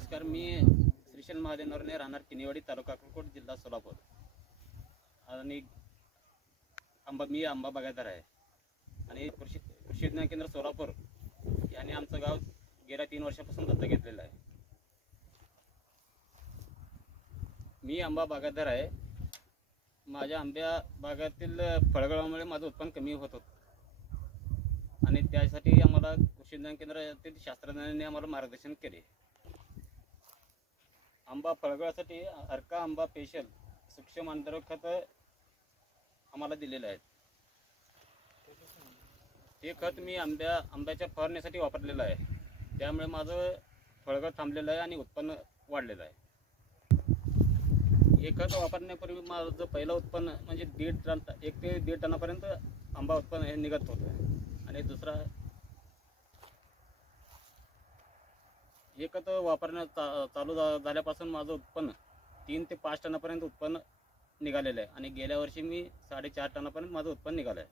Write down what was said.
नमस्कार, मी श्रीशैल महादेव नरणे, राहणार किनीवाडी, तालुका अक्कलकोट, जिल्हा सोलापूर. आणि मी आंबा बागायतदार आहे. आणि कृषी विज्ञान केंद्र सोलापूर यांनी आमचं गाव गेल्या 3 वर्षापासून दत्तक घेतलेलं आहे. मी आंबा बागायतदार आहे. माझ्या आंब्या बागातील फळगळामुळे माझं उत्पन्न कमी होत होतं आणि त्यासाठी आम्हाला कृषी विज्ञान केंद्रातील शास्त्रज्ञांनी आम्हाला मार्गदर्शन केले. आंबा फळगळासाठी अर्का आंबा स्पेशल सूक्ष्म अंतर्गत खत आम्हाला दिलेलं आहे. हे खत मी आंब्याच्या फवारणीसाठी वापरलेलं आहे. त्यामुळे माझं फळगळ थांबलेलं आहे आणि उत्पन्न वाढलेलं आहे. हे खत वापरण्यापूर्वी माझं पहिलं उत्पन्न म्हणजे 1 ते 1.5 टनापर्यंत आंबा उत्पन्न हे निघत होतं. आणि दुसरा, हे खत वापरणं चालू झाल्यापासून माझं उत्पन्न 3 ते 5 टनापर्यंत उत्पन्न निघालेलं आहे. आणि गेल्या वर्षी मी 4.5 टनापर्यंत माझं उत्पन्न निघालं आहे.